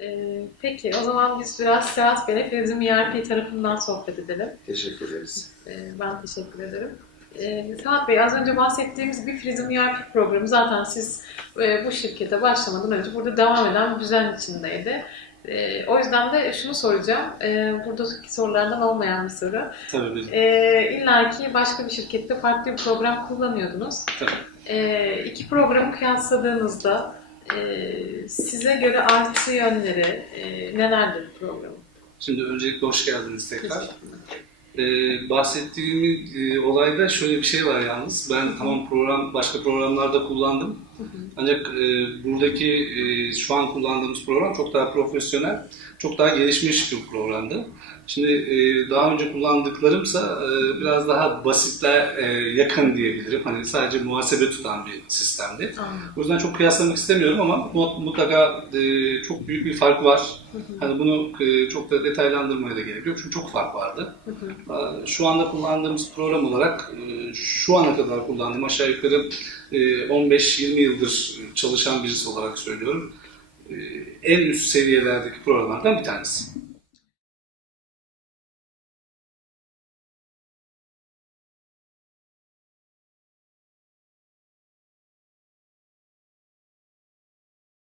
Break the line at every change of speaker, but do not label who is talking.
Ee, peki o zaman biz biraz Serhat Bey'le Prizm ERP tarafından sohbet edelim.
Teşekkür ederiz.
Ee, ben teşekkür ederim. Ee, Serhat Bey az önce bahsettiğimiz bir Prizm ERP programı zaten siz e, bu şirkete başlamadan önce burada devam eden bir düzen içindeydi. Ee, o yüzden de şunu soracağım. Buradaki sorulardan olmayan bir soru.
Tabii.
Ee, İlla ki başka bir şirkette farklı bir program kullanıyordunuz.
Tabii.
Ee, iki programı kıyasladığınızda e, size göre artı yönleri e, nelerdir programın?
Şimdi öncelikle hoş geldiniz tekrar. Ee, bahsettiğim e, olayda şöyle bir şey var yalnız. Ben tamam program başka programlarda kullandım. Ancak e, buradaki e, şu an kullandığımız program çok daha profesyonel, çok daha gelişmiş bir programdı. Şimdi e, daha önce kullandıklarımsa e, biraz daha basitle e, yakın diyebilirim. Hani sadece muhasebe tutan bir sistemdi.
Anladım.
O yüzden çok kıyaslamak istemiyorum ama mu- mutlaka e, çok büyük bir fark var.
Hı hı.
Hani bunu e, çok da detaylandırmaya da gerek yok çünkü çok fark vardı.
Hı hı.
Şu anda kullandığımız program olarak e, şu ana kadar kullandığım aşağı yukarı e, 15-20 yıldır çalışan birisi olarak söylüyorum. E, En üst seviyelerdeki programlardan bir tanesi.